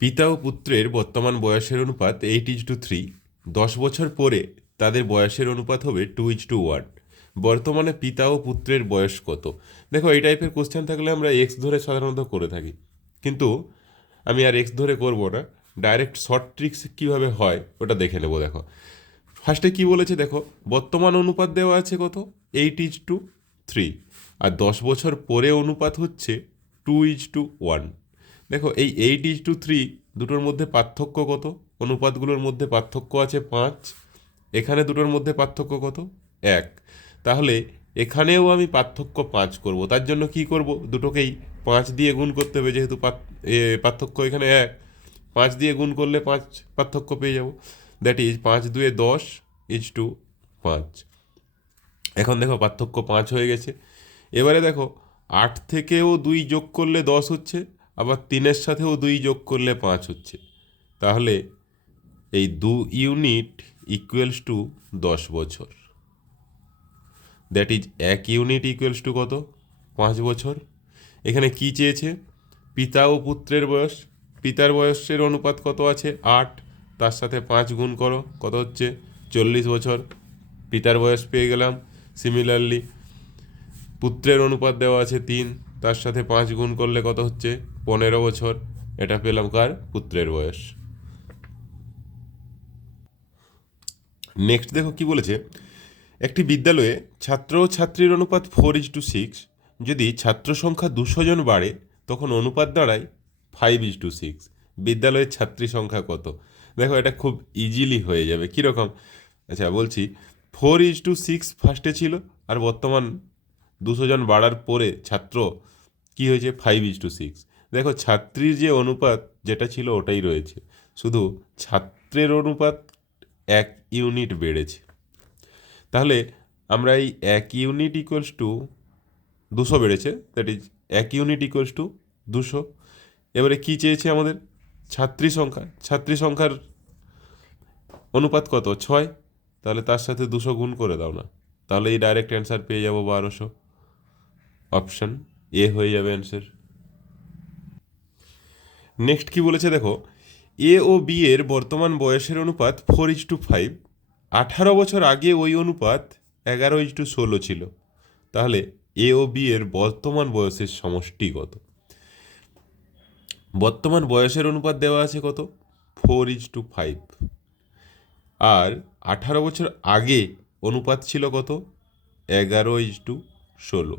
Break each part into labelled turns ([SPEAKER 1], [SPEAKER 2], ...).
[SPEAKER 1] পিতা ও পুত্রের বর্তমান বয়সের অনুপাত এইট ইজ টু থ্রি দশ বছর পরে তাদের বয়সের অনুপাত হবে টু ইজ টু ওয়ান বর্তমানে পিতা ও পুত্রের বয়স কত? দেখো, এই টাইপের কোশ্চেন থাকলে আমরা এক্স ধরে সাধারণত করে থাকি। কিন্তু আমি আর এক্স ধরে করব না। ডাইরেক্ট শর্ট ট্রিক্স কীভাবে হয়, ওটা দেখে নেব, দেখো। ফার্স্টে কি বলেছে, দেখো, বর্তমান অনুপাত দেওয়া আছে কত? এইট ইজ টু থ্রি আর দশ বছর পরে অনুপাত হচ্ছে টু ইজ টু ওয়ান দেখো, এই এইট ইজ টু থ্রি দুটোর মধ্যে পার্থক্য কত? অনুপাতগুলোর মধ্যে পার্থক্য আছে পাঁচ। এখানে দুটোর মধ্যে পার্থক্য কত? এক। তাহলে এখানেও আমি পার্থক্য পাঁচ করব। তার জন্য কি করব? দুটোকেই পাঁচ দিয়ে গুণ করতে হবে, যেহেতু পার্থক্য এখানে এক। পাঁচ দিয়ে গুণ করলে পাঁচ পার্থক্য পেয়ে যাব। দ্যাট ইজ পাঁচ দুয়ে দশ ইজ টু পাঁচ। এখন দেখো, পার্থক্য পাঁচ হয়ে গেছে। এবারে দেখো, আট থেকেও দুই যোগ করলে দশ হচ্ছে। আবার তিনের সাথেও দুই যোগ করলে পাঁচ হচ্ছে। তাহলে এই দু ইউনিট ইকুয়ালস টু দশ বছর। দ্যাট ইজ এক ইউনিট ইকুয়ালস টু কত? পাঁচ বছর। এখানে কি চেয়েছে? পিতা ও পুত্রের বয়স। পিতার বয়সের অনুপাত কত আছে? আট। তার সাথে পাঁচ গুণ করো। কত হচ্ছে? চল্লিশ বছর। পিতার বয়স পেয়ে গেলাম। সিমিলারলি পুত্রের অনুপাত দেওয়া আছে তিন। তার সাথে পাঁচ গুণ করলে কত হচ্ছে? পনেরো বছর, এটা পেলাম কার? পুত্রের বয়স। নেক্সট দেখো কি বলেছে? একটি বিদ্যালয়ে ছাত্র ও ছাত্রীর অনুপাত ফোর ইজ টু সিক্স যদি ছাত্র সংখ্যা দুশো জন বাড়ে, তখন অনুপাত দাঁড়ায় ফাইভ ইজ টু সিক্স বিদ্যালয়ের ছাত্রী সংখ্যা কত? দেখো এটা খুব ইজিলি হয়ে যাবে, কীরকম? আচ্ছা বলছি ফোর ইজ টু সিক্স ফার্স্টে ছিল, আর বর্তমান দুশো জন বাড়ার পরে ছাত্র কি হয়েছে? ফাইভ ইজ টু সিক্স দেখো ছাত্রীর যে অনুপাত যেটা ছিল ওটাই রয়েছে। শুধু ছাত্রের অনুপাত এক ইউনিট বেড়েছে। তাহলে আমরা এই এক ইউনিট ইকুয়ালস টু দুশো বেড়েছে দ্যাট ইজ এক ইউনিট ইকুয়ালস টু দুশো। এবারে কী চেয়েছে আমাদের? ছাত্রী সংখ্যা। ছাত্রী সংখ্যার অনুপাত কত? ছয়। তাহলে তার সাথে দুশো গুণ করে দাও না। তাহলে এই ডাইরেক্ট অ্যান্সার পেয়ে যাব বারোশো। অপশান এ হয়ে যাবে অ্যান্সার নেক্সট কি বলেছে দেখো, এ ও বি এর বর্তমান বয়সের অনুপাত ফোর ইজ টু ফাইভ আঠারো বছর আগে ওই অনুপাত এগারো ইজ টু ষোলো ছিল। তাহলে এ ও বি এর বর্তমান বয়সের সমষ্টি কত? বর্তমান বয়সের অনুপাত দেওয়া আছে কত? ফোর ইজ টু ফাইভ আর আঠারো বছর আগে অনুপাত ছিল কত? এগারো ইজ টু ষোলো।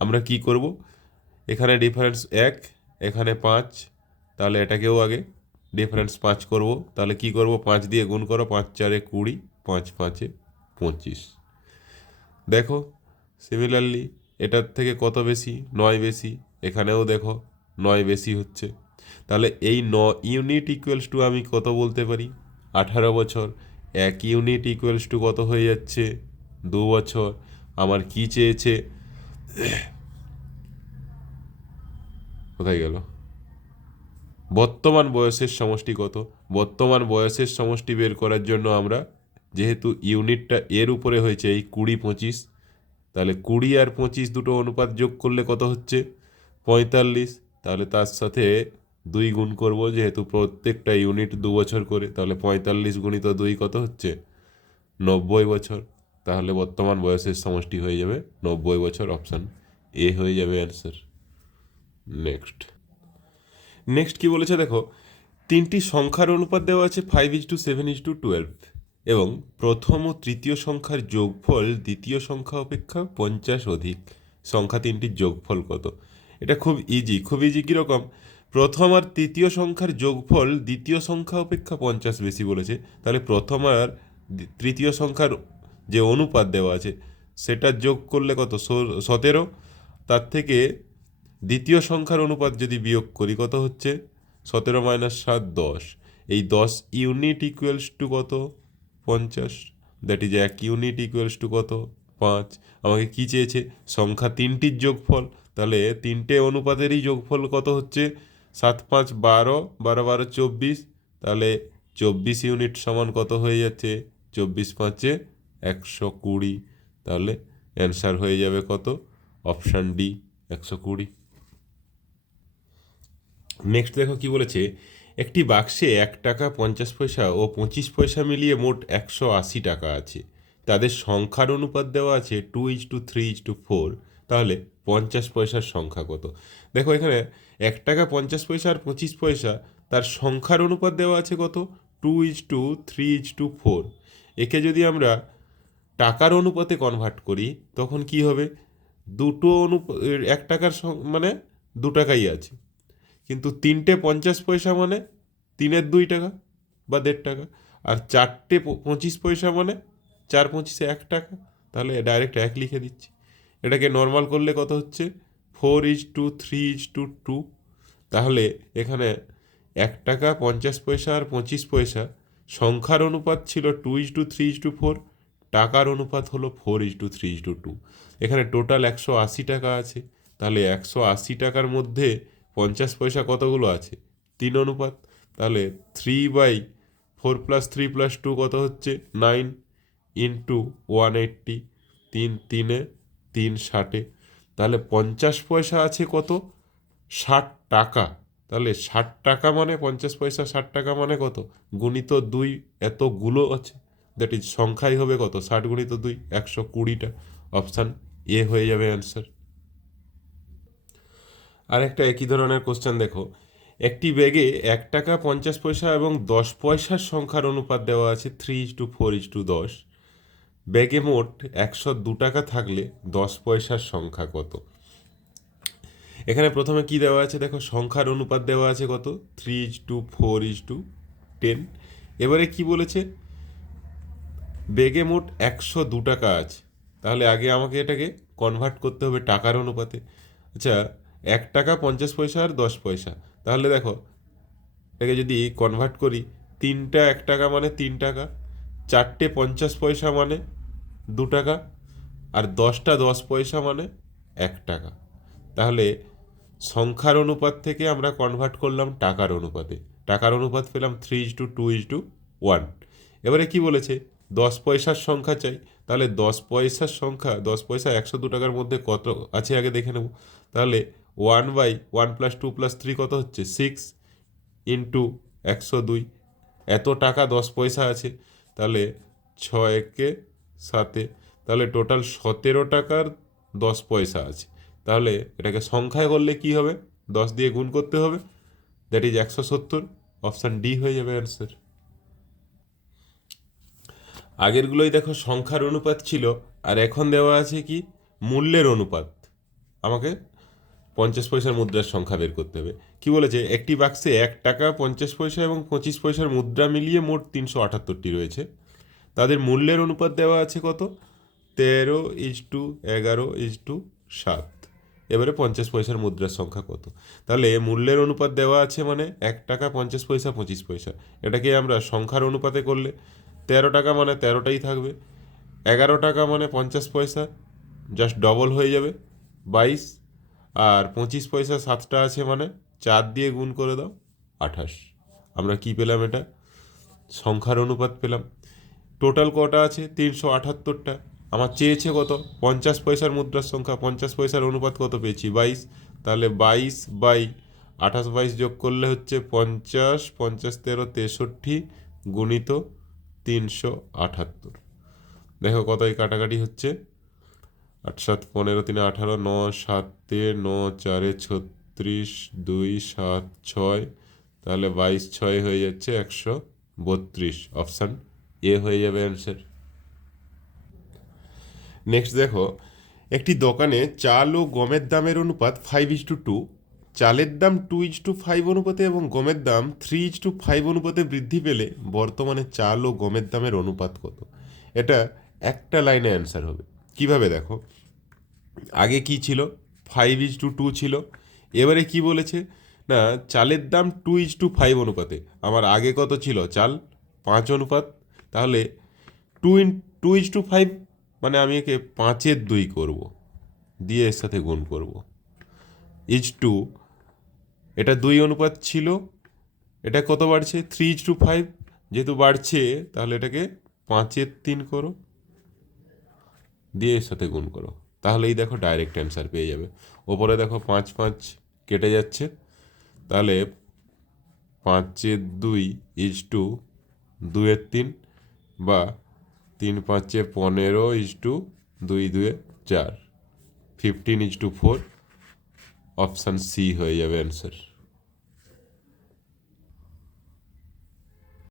[SPEAKER 1] আমরা কি করব? এখানে ডিফারেন্স এক, এখানে পাঁচ তাহলে এটাকেও আগে ডিফারেন্স পাঁচ করব। তাহলে কি করব? পাঁচ দিয়ে গুণ করো, পাঁচ চারে কুড়ি, পাঁচ পাঁচে পঁচিশ। দেখো সিমিলারলি এটার থেকে কত বেশি? নয় বেশি। এখানেও দেখো, নয় বেশি হচ্ছে। তাহলে এই ন ইউনিট ইকুয়ালস টু আমি কত বলতে পারি? আঠারো বছর। এক ইউনিট ইকুয়ালস টু কত হয়ে যাচ্ছে? দু বছর। আমার কি চেয়েছে? কোথায় গেল? বর্তমান বয়সের সমষ্টি কত? বর্তমান বয়সের সমষ্টি বের করার জন্য আমরা যেহেতু ইউনিটটা এর উপরে হয়েছে এই কুড়ি পঁচিশ, তাহলে কুড়ি আর পঁচিশ দুটো অনুপাত যোগ করলে কত হচ্ছে? পঁয়তাল্লিশ, তাহলে তার সাথে দুই গুণ করব যেহেতু প্রত্যেকটা ইউনিট দু বছর করে, তাহলে পঁয়তাল্লিশ গুণিত দুই কত হচ্ছে? নব্বই বছর, তাহলে বর্তমান বয়সের সমষ্টি হয়ে যাবে নব্বই বছর অপশান এ হয়ে যাবে অ্যান্সার। নেক্সট। নেক্সট কি বলেছে দেখো? তিনটি সংখ্যার অনুপাত দেওয়া আছে five is to seven is to twelve এবং প্রথম ও তৃতীয় সংখ্যার যোগফল দ্বিতীয় সংখ্যা অপেক্ষা পঞ্চাশ অধিক। সংখ্যা তিনটির যোগফল কত? এটা খুব ইজি খুব ইজি কীরকম? প্রথম আর তৃতীয় সংখ্যার যোগফল দ্বিতীয় সংখ্যা অপেক্ষা পঞ্চাশ বেশি বলেছে। তাহলে প্রথম আর তৃতীয় সংখ্যার যে অনুপাত দেওয়া আছে সেটা যোগ করলে কত? সতেরো। তার থেকে দ্বিতীয় সংখ্যার অনুপাত যদি বিয়োগ করি, কত হচ্ছে? সতেরো মাইনাস সাত, দশ। এই দশ ইউনিট ইকুয়ালস টু কত? পঞ্চাশ। দ্যাট ইজ এক ইউনিট ইকুয়ালস টু কত? পাঁচ। আমাকে কি চেয়েছে? সংখ্যা তিনটির যোগফল। তাহলে তিনটে অনুপাতেরই যোগফল কত হচ্ছে? সাত, পাঁচ, বারো। বারো বারো, চব্বিশ। তাহলে চব্বিশ ইউনিট সমান কত হয়ে যাচ্ছে? চব্বিশ, পাঁচে একশো কুড়ি। তাহলে অ্যান্সার হয়ে যাবে কত? অপশান ডি, একশো কুড়ি। নেক্সট দেখো কি বলেছে, একটি বাক্সে এক টাকা পঞ্চাশ পয়সা ও পঁচিশ পয়সা মিলিয়ে মোট একশো আশি টাকা আছে। তাদের সংখ্যার অনুপাত দেওয়া আছে two is to three is to four তাহলে পঞ্চাশ পয়সার সংখ্যা কত? দেখো এখানে এক টাকা পঞ্চাশ পয়সা আর পঁচিশ পয়সা, তার সংখ্যার অনুপাত দেওয়া আছে কত? Two is to three is to four একে যদি আমরা টাকার অনুপাতে কনভার্ট করি, তখন কি হবে? দুটো অনুপ এক টাকার মানে দু টাকাই আছে। কিন্তু তিনটে পঞ্চাশ পয়সা মানে তিনের দুই টাকা বা দেড় টাকা। আর চারটে পঁচিশ পয়সা মানে চার পঁচিশে এক টাকা। তাহলে ডাইরেক্ট এক লিখে দিচ্ছি। এটাকে নর্মাল করলে কত হচ্ছে? Four is to three is to two তাহলে এখানে এক টাকা পঞ্চাশ পয়সা আর পঁচিশ পয়সা। সংখ্যার অনুপাত ছিল two is to three is to four টাকার অনুপাত হলো four is to three is to two এখানে টোটাল একশো আশি টাকা আছে। তাহলে একশো আশি টাকার মধ্যে পঞ্চাশ পয়সা কতগুলো আছে? তিন অনুপাত। তাহলে three by four plus three plus two কত হচ্ছে? নাইন ইন্টু ওয়ান এইট্টি তিন তিনে তিন ষাটে। তাহলে পঞ্চাশ পয়সা আছে কত? ষাট টাকা। তাহলে ষাট টাকা মানে পঞ্চাশ পয়সা, ষাট টাকা মানে কত? গুণিত দুই, এতগুলো আছে। দ্যাট ইজ সংখ্যাই হবে কত? ষাট গুণিত দুই, একশো কুড়িটা। অপশান এ হয়ে যাবে অ্যান্সার আর একটা একই ধরনের কোশ্চেন দেখো। একটি ব্যাগে এক টাকা পঞ্চাশ পয়সা এবং দশ পয়সার সংখ্যার অনুপাত দেওয়া আছে three is to four is to দশ। ব্যাগে মোট একশো দু টাকা থাকলে দশ পয়সার সংখ্যা কত? এখানে প্রথমে কি দেওয়া আছে দেখো, সংখ্যার অনুপাত দেওয়া আছে কত? Three is to four is to ten এবারে কি বলেছে? বেগে মোট একশো দু টাকা আছে। তাহলে আগে আমাকে এটাকে কনভার্ট করতে হবে টাকার অনুপাতে। আচ্ছা এক টাকা পঞ্চাশ পয়সা আর দশ পয়সা। তাহলে দেখো, এটাকে যদি কনভার্ট করি, তিনটা এক টাকা মানে তিন টাকা, চারটে পঞ্চাশ পয়সা মানে দু টাকা, আর দশটা দশ পয়সা মানে এক টাকা। তাহলে সংখ্যার অনুপাত থেকে আমরা কনভার্ট করলাম টাকার অনুপাতে। টাকার অনুপাত পেলাম three is to two is to one এবারে কি বলেছে? দশ পয়সার সংখ্যা চাই। তাহলে দশ পয়সার সংখ্যা, দশ পয়সা একশো দু টাকার মধ্যে কত আছে? আগে দেখে নেব। তাহলে one by one plus two plus three কত হচ্ছে? সিক্স ইন্টু একশো দুই। এত টাকা, দশ পয়সা আছে। তাহলে ছয় একে সাতে, তাহলে টোটাল সতেরো টাকার দশ পয়সা আছে। তাহলে এটাকে সংখ্যায় করলে কি হবে? দশ দিয়ে গুণ করতে হবে। দ্যাট ইজ একশো সত্তর। অপশান ডি হয়ে যাবে অ্যান্সার আগেরগুলোই দেখো সংখ্যার অনুপাত ছিল, আর এখন দেওয়া আছে কি? মূল্যের অনুপাত। আমাকে পঞ্চাশ পয়সার মুদ্রার সংখ্যা বের করতে হবে। কি বলেছে? একটি বাক্সে এক টাকা, পঞ্চাশ পয়সা এবং পঁচিশ পয়সার মুদ্রা মিলিয়ে মোট তিনশো আটাত্তরটি রয়েছে। তাদের মূল্যের অনুপাত দেওয়া আছে কত? তেরো ইজ টু এগারো ইজ টু সাত। এবারে পঞ্চাশ পয়সার মুদ্রার সংখ্যা কত? তাহলে মূল্যের অনুপাত দেওয়া আছে মানে এক টাকা, পঞ্চাশ পয়সা, পঁচিশ পয়সা। এটাকে আমরা সংখ্যার অনুপাতে করলে তেরো টাকা মানে তেরোটাই থাকবে। এগারো টাকা মানে পঞ্চাশ পয়সা, জাস্ট ডবল হয়ে যাবে। বাইশ আর পঁচিশ পয়সা সাতটা আছে মানে চার দিয়ে গুণ করে দাও, আঠাশ। আমরা কি পেলাম এটা? সংখ্যার অনুপাত পেলাম। টোটাল কটা আছে? তিনশো আটাত্তরটা। আমার চেয়েছে কত? পঞ্চাশ পয়সার মুদ্রার সংখ্যা, পঞ্চাশ পয়সার অনুপাত কত পেয়েছি? বাইশ। তাহলে বাইশ বাই আঠাশ, বাইশ যোগ করলে হচ্ছে পঞ্চাশ পঞ্চাশ তেরো, তেষট্টি গুণিত তিনশো আটাত্তর। দেখো কতই কাটাকাটি হচ্ছে। আট সাত পনেরো তিন আঠারো ন সাতে ন চারে ছত্রিশ দুই সাত ছয়, তাহলে বাইশ ছয় হয়ে যাচ্ছে একশো বত্রিশ। অপশান এ হয়ে যাবে অ্যান্সার। নেক্সট দেখো, একটি দোকানে চাল ও গমের দামের অনুপাত ফাইভ ইজ টু টু চালের দাম টু ইজ টু ফাইভ অনুপাতে এবং গমের দাম থ্রি ইজ টু ফাইভ অনুপাতে বৃদ্ধি পেলে বর্তমানে চাল ও গমের দামের অনুপাত কত? এটা একটা লাইনে অ্যান্সার হবে। কীভাবে দেখো? আগে কি ছিল? ফাইভ ইজ টু টু ছিল। এবারে কি বলেছে? না, চালের দাম টু ইজ টু ফাইভ অনুপাতে। আমার আগে কত ছিল? চাল পাঁচ অনুপাত। তাহলে two in two is to five মানে আমি একে পাঁচের দুই করব। দিয়ে এর সাথে গুণ করব। ইজ টু এটা দুই অনুপাত ছিল। এটা কত বাড়ছে? থ্রি ইজ টু ফাইভ যেহেতু বাড়ছে, তাহলে এটাকে পাঁচের তিন করো। দিয়ে এর সাথে গুণ করো। তাহলেই দেখো ডাইরেক্ট অ্যান্সার পেয়ে যাবে। ওপরে দেখো পাঁচ পাঁচ কেটে যাচ্ছে। তাহলে পাঁচের দুই ইজ টু দুয়ের তিন বা তিন পাঁচে পনেরো ইজ টু দুই দুয়ে চার। Fifteen is two four option C হয়ে যাবে অ্যান্সার